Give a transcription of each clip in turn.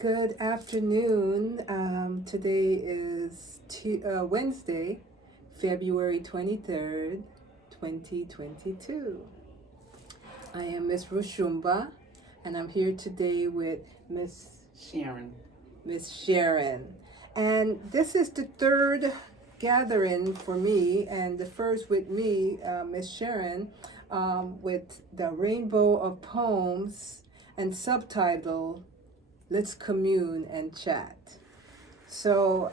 Good afternoon. Today is Wednesday, February 23rd, 2022. I am Miss Roshumba, and I'm here today with Sharon. Miss Sharon. And this is the third gathering for me, and the first with me, Miss Sharon, with the Rainbow of Poems and subtitle, Let's Commune and Chat. So,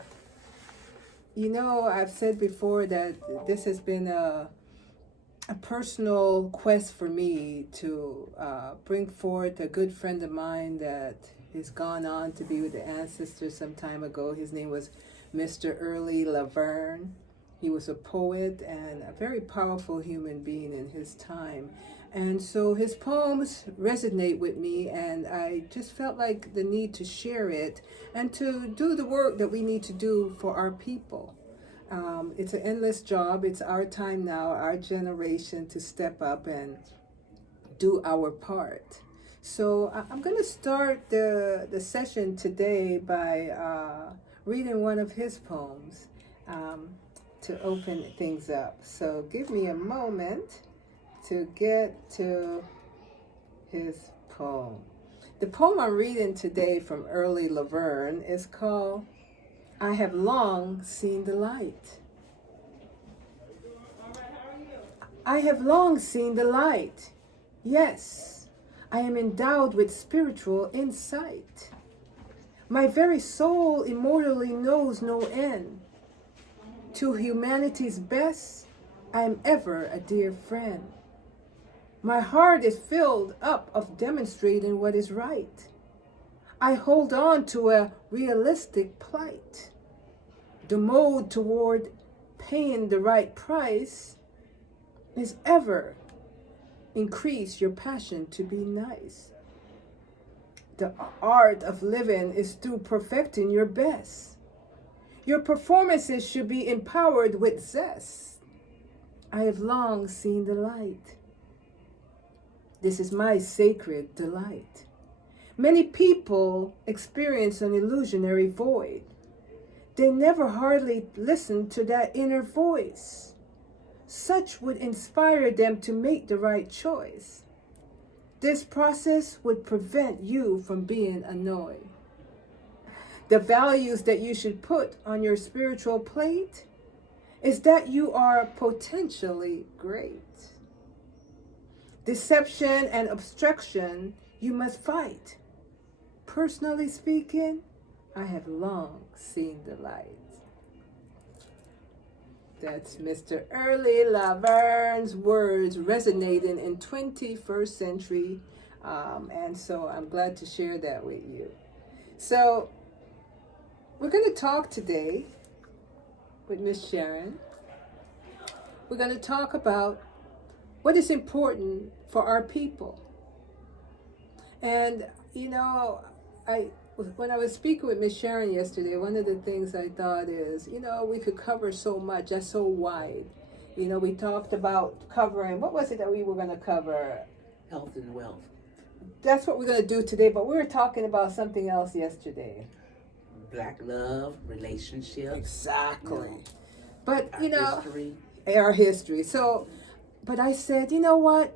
I've said before that this has been a personal quest for me to bring forth a good friend of mine that has gone on to be with the ancestors some time ago. His name was Mr. Early Laverne. He was a poet and a very powerful human being in his time. And so his poems resonate with me, and I just felt like the need to share it and to do the work that we need to do for our people. It's an endless job. It's our time now, our generation, to step up and do our part. So I'm going to start the session today by reading one of his poems to open things up. So give me a moment to get to his poem. The poem I'm reading today from Early Laverne is called I Have Long Seen the Light. I have long seen the light. Yes, I am endowed with spiritual insight. My very soul immortally knows no end. To humanity's best, I am ever a dear friend. My heart is filled up of demonstrating what is right. I hold on to a realistic plight. The mode toward paying the right price is ever increase your passion to be nice. The art of living is through perfecting your best. Your performances should be empowered with zest. I have long seen the light. This is my sacred delight. Many people experience an illusionary void. They never hardly listen to that inner voice. Such would inspire them to make the right choice. This process would prevent you from being annoyed. The values that you should put on your spiritual plate is that you are potentially great. Deception and obstruction you must fight. Personally speaking, I have long seen the light. That's Mr. Early Laverne's words resonating in 21st century. And so I'm glad to share that with you. So we're going to talk today with Miss Sharon. We're going to talk about what is important for our people. And, when I was speaking with Miss Sharon yesterday, one of the things I thought is, we could cover so much. That's so wide. We talked about covering, what was it that we were going to cover? Health and wealth. That's what we're going to do today, but we were talking about something else yesterday. Black love, relationships. Exactly. But, history. Our history. So, but I said, you know what?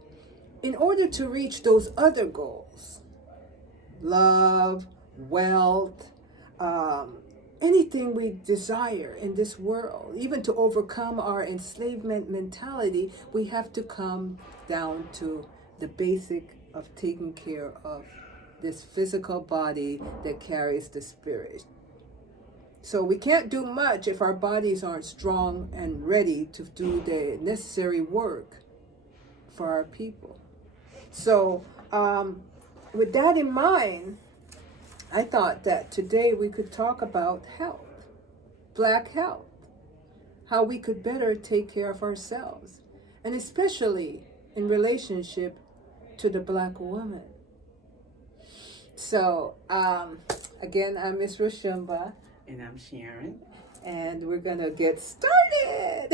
In order to reach those other goals, love, wealth, anything we desire in this world, even to overcome our enslavement mentality, we have to come down to the basic of taking care of this physical body that carries the spirit. So we can't do much if our bodies aren't strong and ready to do the necessary work for our people. So with that in mind, I thought that today we could talk about health, Black health, how we could better take care of ourselves, and especially in relationship to the Black woman. So, again, I'm Miss Roshumba. And I'm Sharon. And we're going to get started.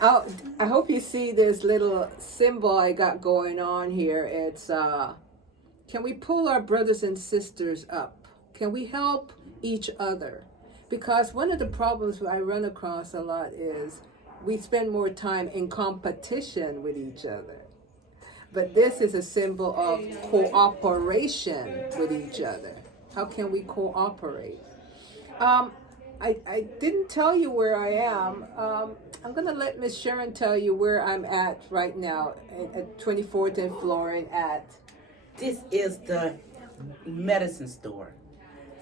I hope you see this little symbol I got going on here. It's Can we pull our brothers and sisters up? Can we help each other? Because one of the problems I run across a lot is we spend more time in competition with each other. But this is a symbol of cooperation with each other. How can we cooperate? I didn't tell you where I am. I'm going to let Miss Sharon tell you where I'm at right now at 24th and Florin at. This is the medicine store.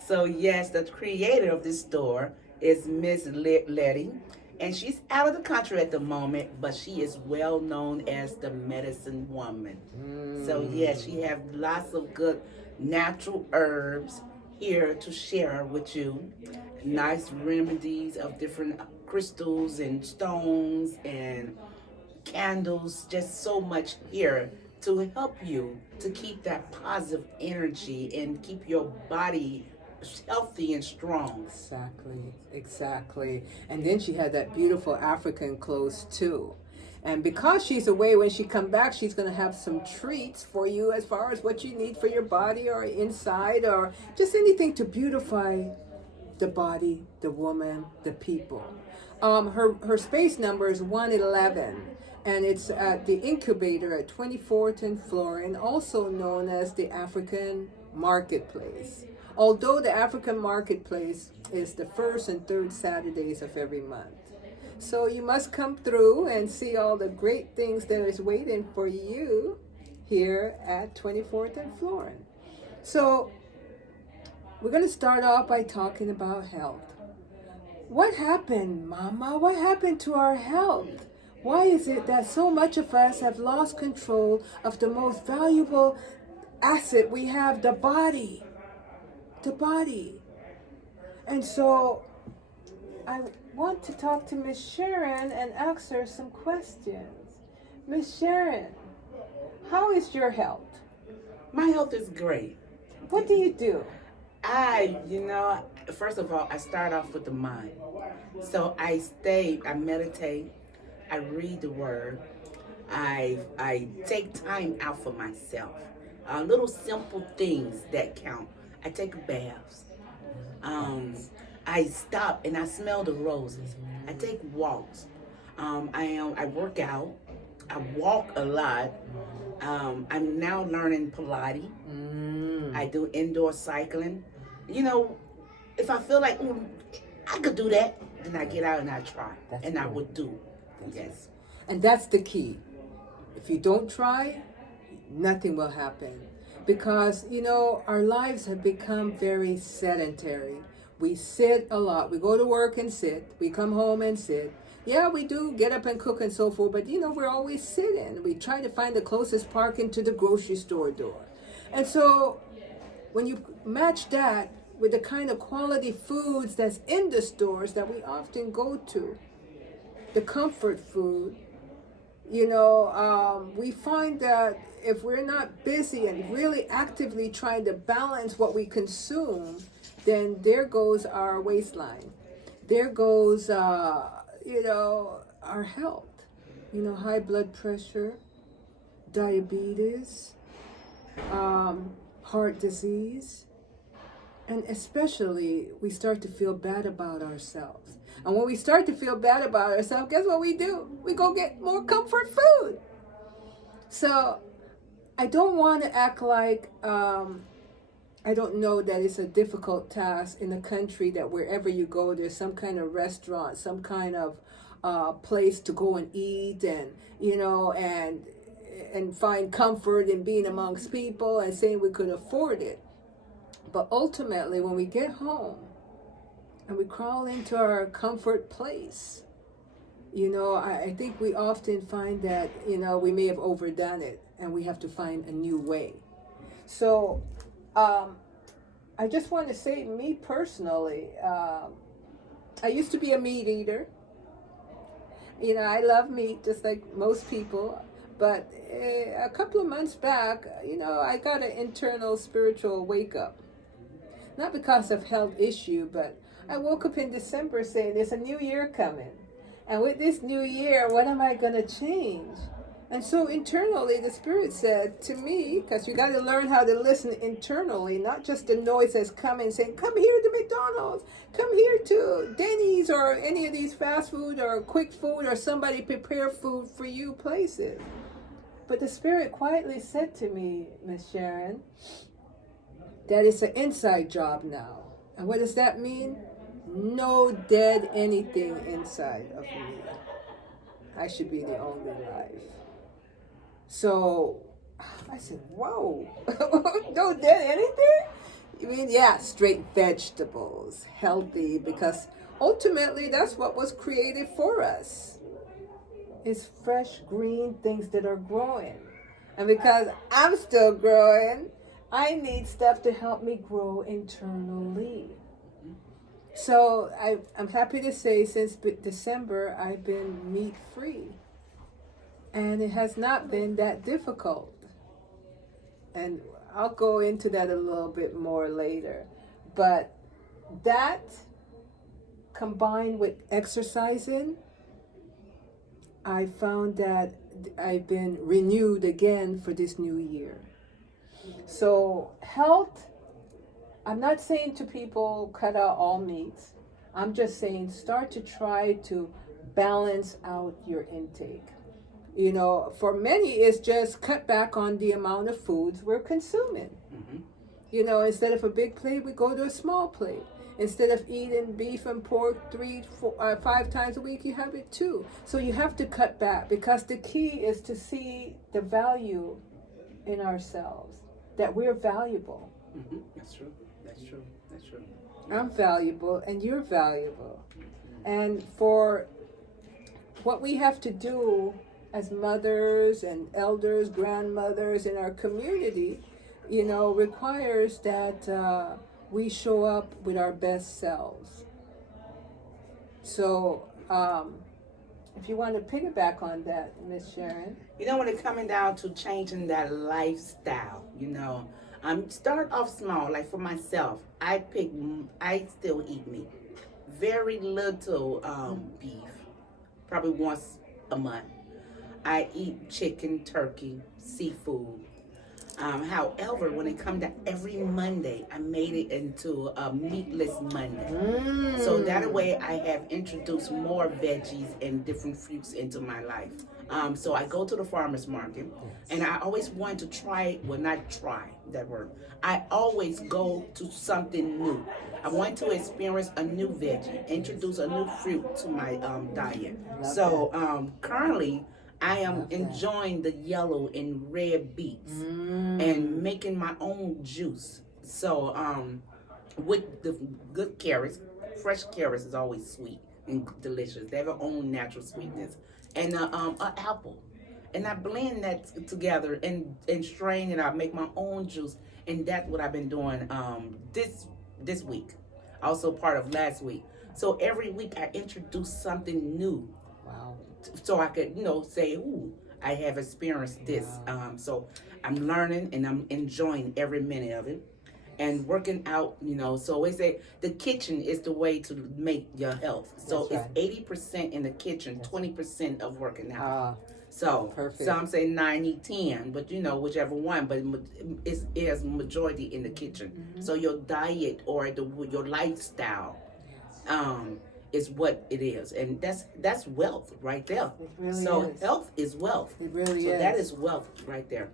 So yes, the creator of this store is Miss Letty, and she's out of the country at the moment, but she is well known as the medicine woman. So yes, she has lots of good natural herbs here to share with you. Nice remedies of different crystals and stones and candles, just so much here to help you to keep that positive energy and keep your body healthy and strong. Exactly. And then she had that beautiful African clothes too. And because she's away, when she come back, she's going to have some treats for you as far as what you need for your body or inside or just anything to beautify the body, the woman, the people. Her space number is 111, and it's at the incubator at 24th and Florin, also known as the African Marketplace. Although the African Marketplace is the first and third Saturdays of every month. So you must come through and see all the great things that is waiting for you here at 24th and Florin. So we're going to start off by talking about health. What happened, Mama? What happened to our health? Why is it that so much of us have lost control of the most valuable asset we have, the body? The body. And so I want to talk to Miss Sharon and ask her some questions. Miss Sharon, how is your health? My health is great. What do you do? First of all, I start off with the mind. So I meditate, I read the word, I take time out for myself. Little simple things that count. I take baths. I stop and I smell the roses. I take walks. I work out. I walk a lot. I'm now learning Pilates. I do indoor cycling. If I feel like I could do that, then I get out and I try. I would do. Yes. And that's the key. If you don't try, nothing will happen. Because, our lives have become very sedentary. We sit a lot. We go to work and sit. We come home and sit. Yeah, we do get up and cook and so forth, but we're always sitting. We try to find the closest parking to the grocery store door. And so when you match that with the kind of quality foods that's in the stores that we often go to, the comfort food, we find that if we're not busy and really actively trying to balance what we consume, then there goes our waistline. There goes, our health. High blood pressure, diabetes, heart disease. And especially, we start to feel bad about ourselves. And when we start to feel bad about ourselves, guess what we do? We go get more comfort food. So I don't want to act like I don't know that it's a difficult task in a country that wherever you go, there's some kind of restaurant, some kind of place to go and eat and, and find comfort in being amongst people and saying we could afford it. But ultimately, when we get home and we crawl into our comfort place, I think we often find that, we may have overdone it and we have to find a new way. So I just want to say, me personally, I used to be a meat eater. I love meat just like most people. But a couple of months back, I got an internal spiritual wake up. Not because of health issue, but I woke up in December saying there's a new year coming. And with this new year, what am I going to change? And so internally, the Spirit said to me, because you got to learn how to listen internally, not just the noise that's coming saying, come here to McDonald's, come here to Denny's or any of these fast food or quick food or somebody prepare food for you places. But the Spirit quietly said to me, Miss Sharon, that it's an inside job now. And what does that mean? No dead anything inside of me. I should be the only life. So I said, whoa, no dead anything? You mean, yeah, straight vegetables, healthy, because ultimately that's what was created for us. It's fresh green things that are growing. And because I'm still growing, I need stuff to help me grow internally. So I'm happy to say since December, I've been meat free. And it has not been that difficult. And I'll go into that a little bit more later. But that combined with exercising, I found that I've been renewed again for this new year. So health, I'm not saying to people cut out all meats. I'm just saying start to try to balance out your intake. You know, for many, it's just cut back on the amount of foods we're consuming. Mm-hmm. You know, instead of a big plate, we go to a small plate. Instead of eating beef and pork 5 times a week, you have it 2. So you have to cut back because the key is to see the value in ourselves, that we're valuable. Mm-hmm. That's true. That's true. That's true. I'm valuable and you're valuable. And for what we have to do as mothers and elders, grandmothers in our community, you know, requires that we show up with our best selves. So, if you want to piggyback on that, Miss Sharon. You know, when it's coming down to changing that lifestyle, you know, start off small. Like for myself, I still eat meat. Very little beef, probably once a month. I eat chicken, turkey, seafood. However, when it comes to every Monday, I made it into a meatless Monday. So that way I have introduced more veggies and different fruits into my life. So I go to the farmer's market and I always want to try, well, not try that word. I always go to something new. I want to experience a new veggie, introduce a new fruit to my diet. So currently, I am enjoying the yellow and red beets and making my own juice. So with the good carrots, fresh carrots is always sweet and delicious. They have their own natural sweetness. And an apple. And I blend that together and strain it out, make my own juice. And that's what I've been doing this week. Also part of last week. So every week I introduce something new. Wow. So I could, you know, say, ooh, I have experienced this. So I'm learning and I'm enjoying every minute of it. And working out, you know, so we say the kitchen is the way to make your health. So it's 80% in the kitchen, 20% of working out. So perfect. So I'm saying 90-10, but you know, whichever one, but it's majority in the kitchen. Mm-hmm. So your diet or your lifestyle is what it is. And that's wealth right there. It really is. Health is wealth. It really is. So that is wealth right there.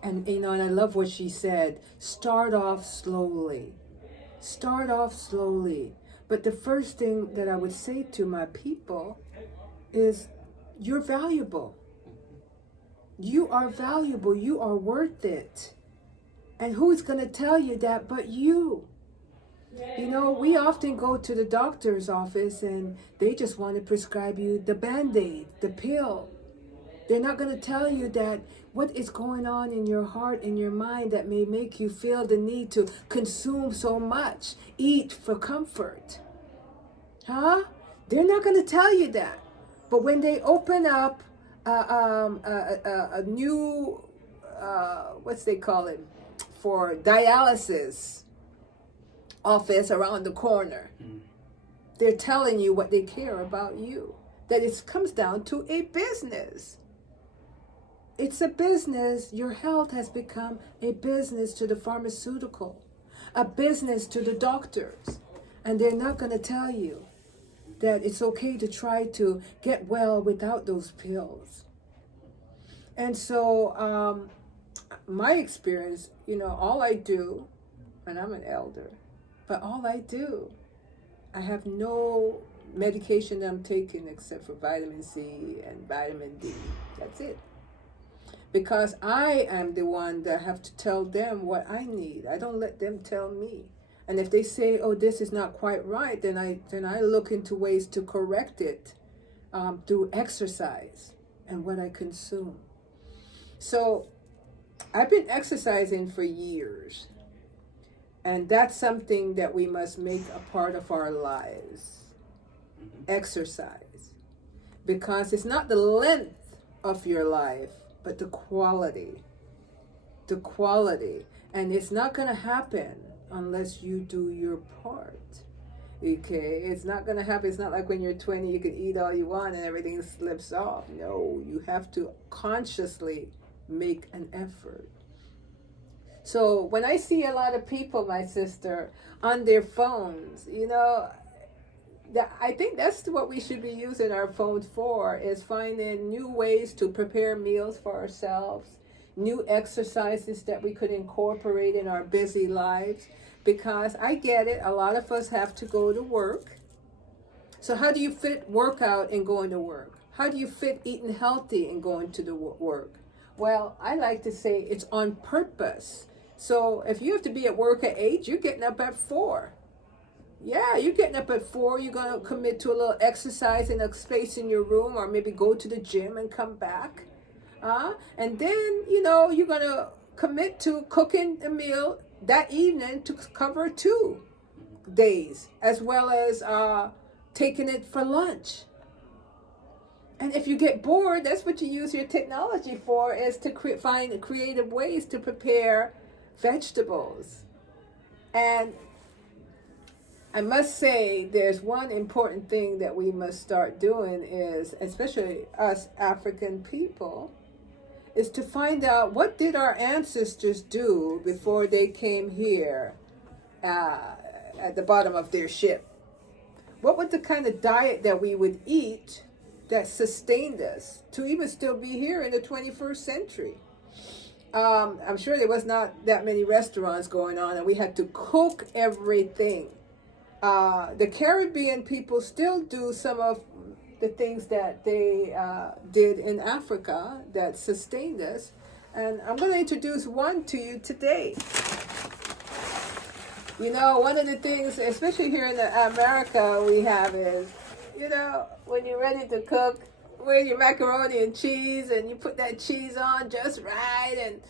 And, you know, and I love what she said. Start off slowly. Start off slowly. But the first thing that I would say to my people is you're valuable. You are valuable. You are worth it. And who's going to tell you that but you? You know, we often go to the doctor's office and they just want to prescribe you the Band-Aid, the pill. They're not going to tell you that what is going on in your heart and your mind that may make you feel the need to consume so much, eat for comfort. Huh? They're not going to tell you that. But when they open up a new, what's they call it, for dialysis office around the corner, they're telling you what they care about you. That it comes down to a business. it's a business. Your health has become a business to the pharmaceutical, a business to the doctors. And they're not going to tell you that it's okay to try to get well without those pills. And so my experience, all I do, and I'm an elder, but all I do, I have no medication I'm taking except for vitamin C and vitamin D. That's it. Because I am the one that have to tell them what I need. I don't let them tell me. And if they say, "Oh, this is not quite right," then I look into ways to correct it through exercise and what I consume. So I've been exercising for years, and that's something that we must make a part of our lives. Exercise, because it's not the length of your life, but the quality. And it's not going to happen unless you do your part. Okay, it's not going to happen. It's not like when you're 20 you can eat all you want and everything slips off. No, you have to consciously make an effort. So when I see a lot of people, my sister, on their phones, I think that's what we should be using our phones for, is finding new ways to prepare meals for ourselves, new exercises that we could incorporate in our busy lives. Because I get it, a lot of us have to go to work. So how do you fit workout and going to work? How do you fit eating healthy and going to the work? Well, I like to say it's on purpose. So if you have to be at work at 8, you're getting up at 4. Yeah, you're getting up at 4. You're going to commit to a little exercise in a space in your room, or maybe go to the gym and come back. And then, you're going to commit to cooking a meal that evening to cover 2 days, as well as taking it for lunch. And if you get bored, that's what you use your technology for, is to find creative ways to prepare vegetables. And I must say, there's one important thing that we must start doing is, especially us African people, is to find out, what did our ancestors do before they came here at the bottom of their ship? What was the kind of diet that we would eat that sustained us to even still be here in the 21st century? I'm sure there was not that many restaurants going on, and we had to cook everything. The Caribbean people still do some of the things that they did in Africa that sustained us. And I'm going to introduce one to you today. One of the things, especially here in America, we have is, when you're ready to cook, with your macaroni and cheese, and you put that cheese on just right, and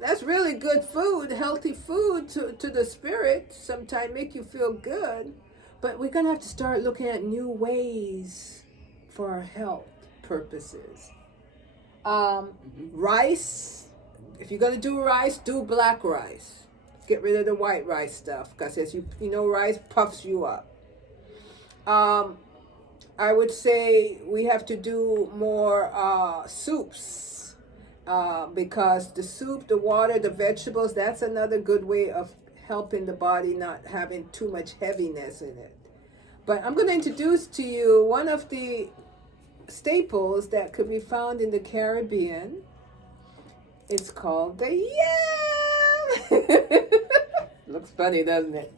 that's really good food, healthy food to the spirit. Sometimes make you feel good. But we're going to have to start looking at new ways for our health purposes. Rice, if you're going to do rice, do black rice. Get rid of the white rice stuff, because as you know, rice puffs you up. I would say we have to do more soups, because the soup, the water, the vegetables, that's another good way of helping the body not having too much heaviness in it. But I'm going to introduce to you one of the staples that could be found in the Caribbean. It's called the yam. Looks funny, doesn't it?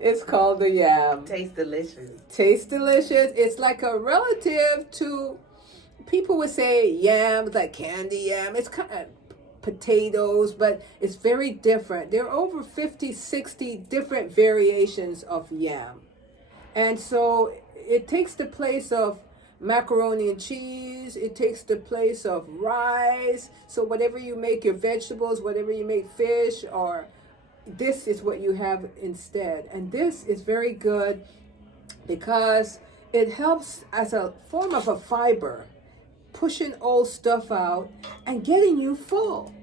It's called the yam. Tastes delicious. Tastes delicious. It's like a relative to, people would say yams, like candy yam. It's kind of potatoes, but it's very different. There are over 50, 60 different variations of yam. And so it takes the place of macaroni and cheese. It takes the place of rice. So whatever you make your vegetables, whatever you make fish, or this is what you have instead. And this is very good because it helps as a form of a fiber, pushing old stuff out and getting you full.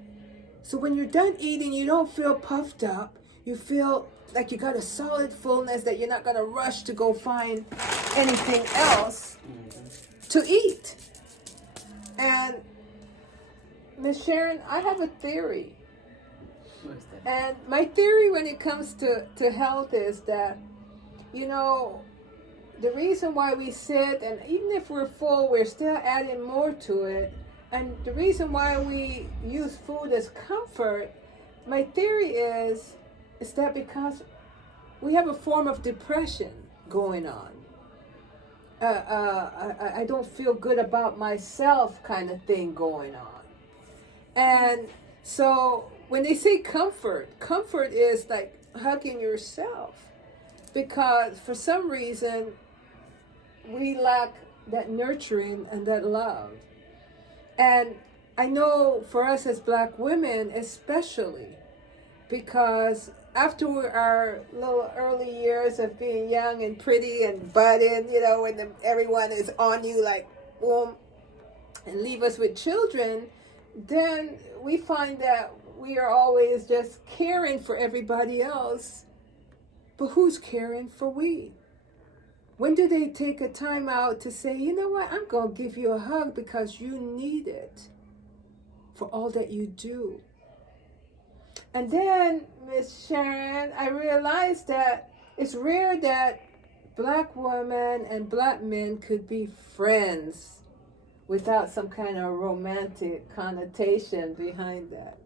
So when you're done eating, you don't feel puffed up. You feel like you got a solid fullness, that you're not going to rush to go find anything else to eat. And Miss Sharon, I have a theory. What's that? And my theory when it comes to health is that, you know, the reason why we sit, and even if we're full, we're still adding more to it. And the reason why we use food as comfort, my theory is that because we have a form of depression going on. I don't feel good about myself kind of thing going on. And so when they say comfort, comfort is like hugging yourself. Because for some reason, we lack that nurturing and that love. And I know for us as Black women, especially, because after our little early years of being young and pretty and budding, you know, when everyone is on you like, boom, and leave us with children, then we find that we are always just caring for everybody else. But who's caring for we? When do they take a time out to say, you know what, I'm going to give you a hug because you need it for all that you do? And then, Miss Sharon, I realized that it's rare that Black women and Black men could be friends without some kind of romantic connotation behind that.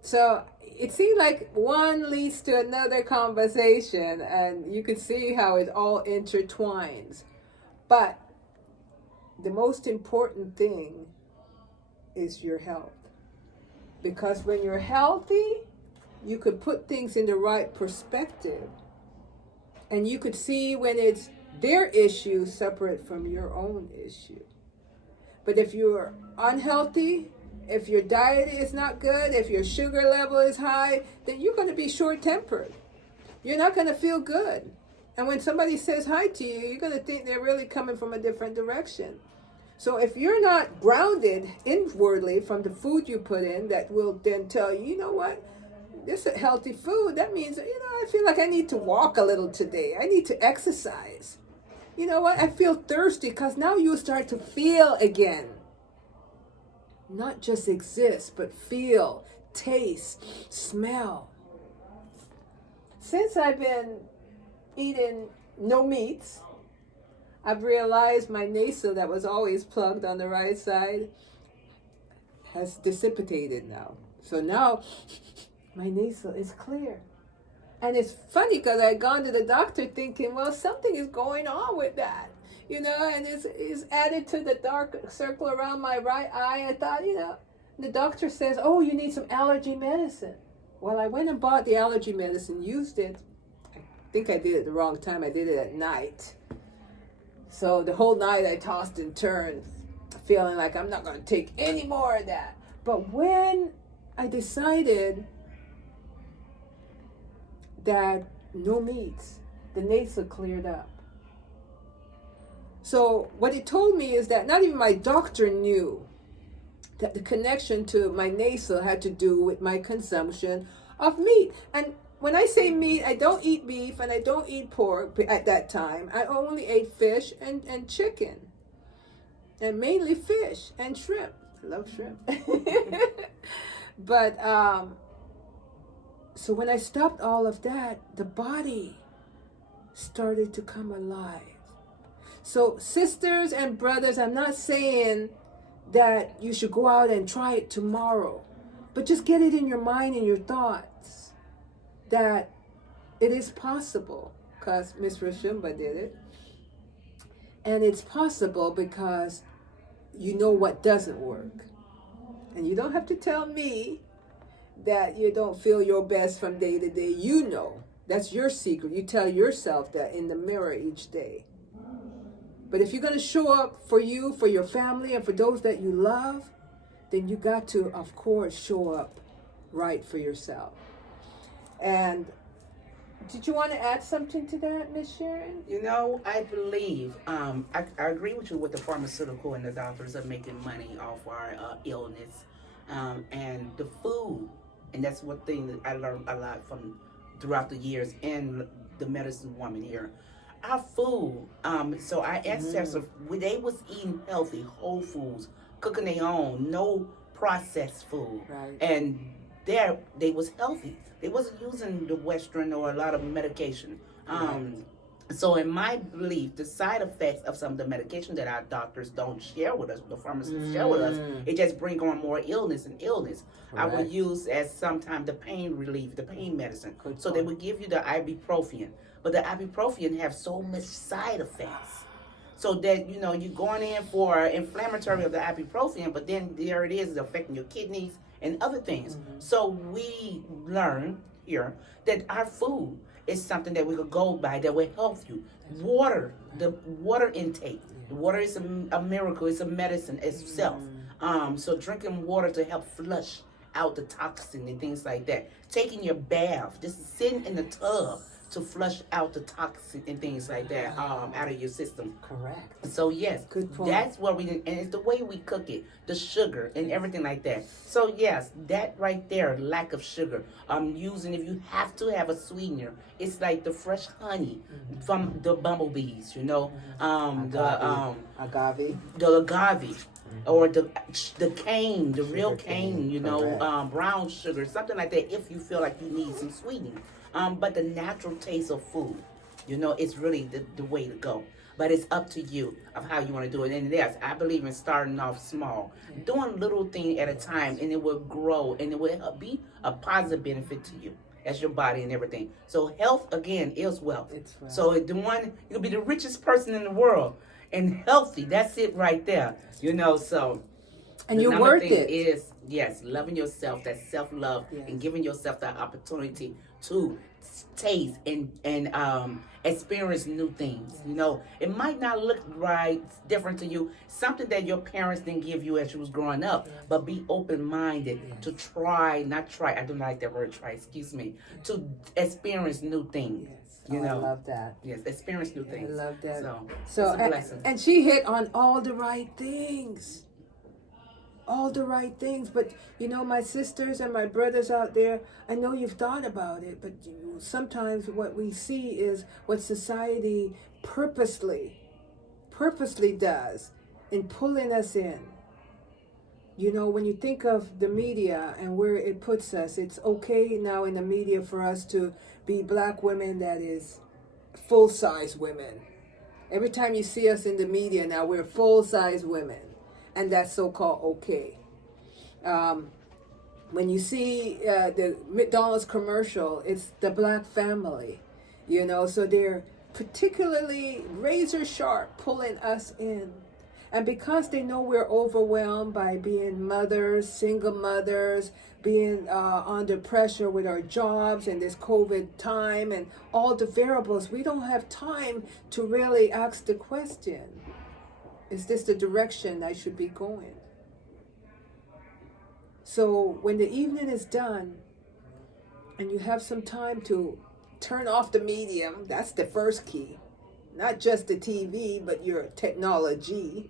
So it seemed like one leads to another conversation, and you could see how it all intertwines. But the most important thing is your health. Because when you're healthy, you could put things in the right perspective. And you could see when it's their issue separate from your own issue. But if you're unhealthy, if your diet is not good, if your sugar level is high, then you're going to be short-tempered. You're not going to feel good. And when somebody says hi to you, you're going to think they're really coming from a different direction. So if you're not grounded inwardly from the food you put in, that will then tell you, you know what, this is healthy food. That means, you know, I feel like I need to walk a little today. I need to exercise. You know what, I feel thirsty, because now you start to feel again. Not just exist, but feel, taste, smell. Since I've been eating no meats, I've realized my nasal that was always plugged on the right side has dissipated now. So now my nasal is clear. And it's funny because I had gone to the doctor thinking, well, something is going on with that. You know, and it's added to the dark circle around my right eye. I thought, you know, the doctor says, oh, you need some allergy medicine. Well, I went and bought the allergy medicine, used it. I think I did it the wrong time. I did it at night. So the whole night I tossed and turned, feeling like I'm not going to take any more of that. But when I decided that no meats, the nasal cleared up. So what it told me is that not even my doctor knew that the connection to my nasal had to do with my consumption of meat. And when I say meat, I don't eat beef and I don't eat pork at that time. I only ate fish and chicken. And mainly fish and shrimp. I love shrimp. But, so when I stopped all of that, the body started to come alive. So sisters and brothers, I'm not saying that you should go out and try it tomorrow, but just get it in your mind and your thoughts that it is possible, because Miss Roshumba did it. And it's possible because you know what doesn't work. And you don't have to tell me that you don't feel your best from day to day. You know, that's your secret. You tell yourself that in the mirror each day. But if you're going to show up for you, for your family, and for those that you love, then you got to, of course, show up right for yourself. And did you want to add something to that, Miss Sharon? You know, I believe, I agree with you with the pharmaceutical and the doctors are making money off our illness. And the food, and that's one thing that I learned a lot from throughout the years in the medicine woman here. Our food, so our ancestors, they was eating healthy, whole foods, cooking their own, no processed food. Right. And they was healthy. They wasn't using the Western or a lot of medication. So in my belief, the side effects of some of the medication that our doctors don't share with us, the pharmacists share with us, it just bring on more illness and illness. I would use as sometimes the pain relief, the pain medicine. So they would give you the ibuprofen, but the ibuprofen have so much side effects. So that, you know, you're going in for inflammatory of the ibuprofen, but then there it is affecting your kidneys and other things. So we learn here that our food is something that we could go by that will help you. Water, the water intake. The water is a miracle. It's a medicine itself. So drinking water to help flush out the toxin and things like that. Taking your bath, just sitting in the tub to flush out the toxin and things like that out of your system. Correct. So yes, good point. That's what we did, and it's the way we cook it, the sugar and everything like that. So yes, that right there, lack of sugar. Using, if you have to have a sweetener, it's like the fresh honey from the bumblebees, you know, agave, the agave. Or the cane, the real cane, you know, brown sugar, something like that. If you feel like you need some sweetening, but the natural taste of food, you know, it's really the way to go. But it's up to you of how you want to do it. And yes, I believe in starting off small, doing little thing at a time, and it will grow, and it will be a positive benefit to you as your body and everything. So health again is wealth. It's right. So the one, you'll be the richest person in the world. And healthy, that's it right there, you know. So, and you're worth it. Is yes, loving yourself, that self-love, and giving yourself that opportunity to taste and experience new things. You know, it might not look right, different to you, something that your parents didn't give you as you was growing up. But be open-minded to try, not try. I don't like that word, try. Excuse me. To experience new things. You know, I love that. Yes, experience new things. I love that. So it's a blessing. And she hit on all the right things. All the right things. But, you know, my sisters and my brothers out there, I know you've thought about it, but sometimes what we see is what society purposely does in pulling us in. You know, when you think of the media and where it puts us, it's okay now in the media for us to be black women that is full-size women. Every time you see us in the media now, we're full-size women. And that's so-called okay. When you see the McDonald's commercial, it's the black family. You know, so they're particularly razor sharp pulling us in. And because they know we're overwhelmed by being mothers, single mothers, being under pressure with our jobs and this COVID time and all the variables, we don't have time to really ask the question, is this the direction I should be going? So when the evening is done and you have some time to turn off the medium, that's the first key. Not just the TV, but your technology.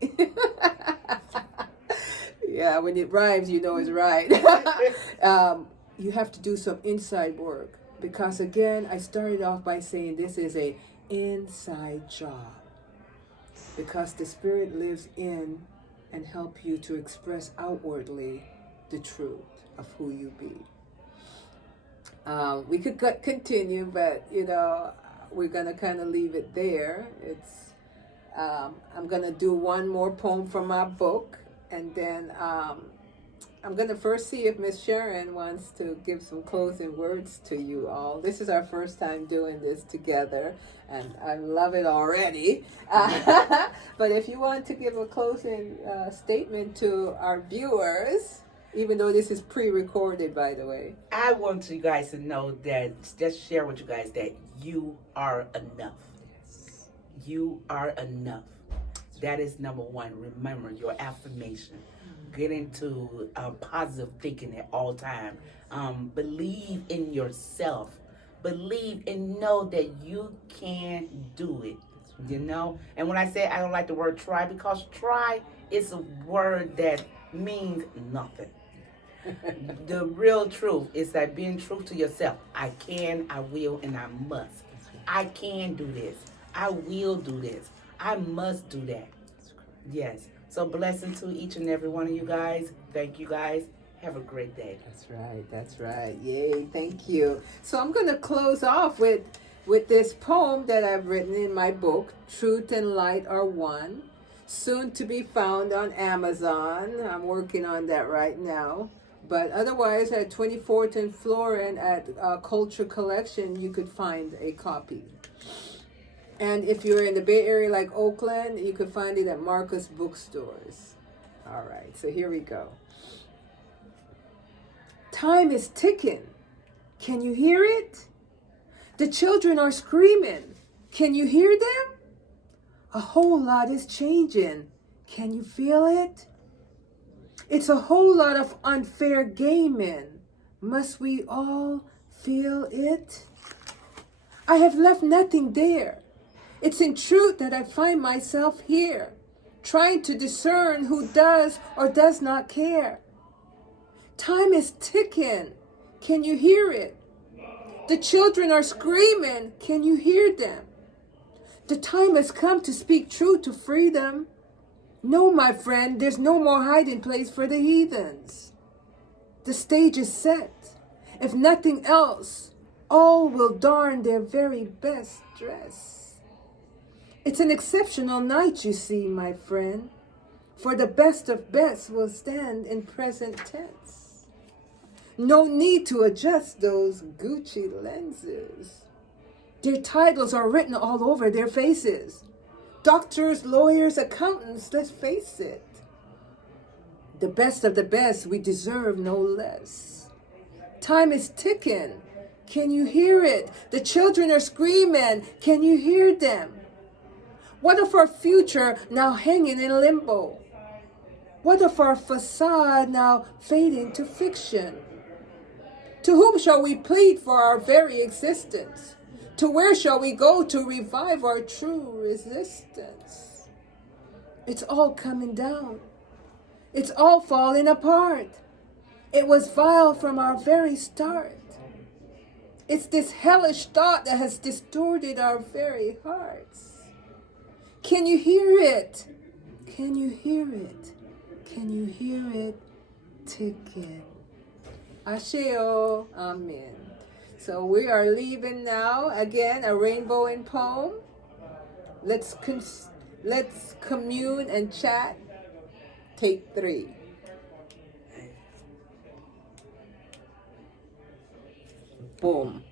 Yeah, when it rhymes, you know it's right. You have to do some inside work. Because again, I started off by saying this is a inside job. Because the Spirit lives in and help you to express outwardly the truth of who you be. We could continue, but, you know, we're going to kind of leave it there. I'm going to do one more poem from my book, and then I'm going to first see if Miss Sharon wants to give some closing words to you all. This is our first time doing this together, and I love it already. But if you want to give a closing statement to our viewers, even though this is pre-recorded, by the way. I want you guys to know that, just share with you guys that you are enough. Yes. You are enough. That is number one. Remember your affirmation. Get into positive thinking at all time. Believe in yourself. Believe and know that you can do it. You know? And when I say I don't like the word try, because try is a word that means nothing. The real truth is that being true to yourself. I can, I will, and I must. I can do this. I will do this. I must do that. Yes. So blessing to each and every one of you guys. Thank you guys. Have a great day. That's right. That's right. Yay. Thank you. So I'm going to close off with this poem that I've written in my book, Truth and Light Are One, soon to be found on Amazon. I'm working on that right now. But otherwise, at 24th and Florin at Culture Collection, you could find a copy. And if you're in the Bay Area like Oakland, you could find it at Marcus Bookstores. All right, so here we go. Time is ticking. Can you hear it? The children are screaming. Can you hear them? A whole lot is changing. Can you feel it? It's a whole lot of unfair gaming. Must we all feel it? I have left nothing there. It's in truth that I find myself here, trying to discern who does or does not care. Time is ticking. Can you hear it? The children are screaming. Can you hear them? The time has come to speak truth to freedom. No, my friend, there's no more hiding place for the heathens. The stage is set. If nothing else, all will darn their very best dress. It's an exceptional night, you see, my friend, for the best of best will stand in present tense. No need to adjust those Gucci lenses. Their titles are written all over their faces. Doctors, lawyers, accountants, let's face it. The best of the best, we deserve no less. Time is ticking. Can you hear it? The children are screaming. Can you hear them? What of our future now hanging in limbo? What of our facade now fading to fiction? To whom shall we plead for our very existence? To where shall we go to revive our true resistance? It's all coming down. It's all falling apart. It was vile from our very start. It's this hellish thought that has distorted our very hearts. Can you hear it? Can you hear it? Can you hear it ticking? Asheo. Amen. So we are leaving now. Again, a rainbow in poem. Let's commune and chat. Take 3. Boom.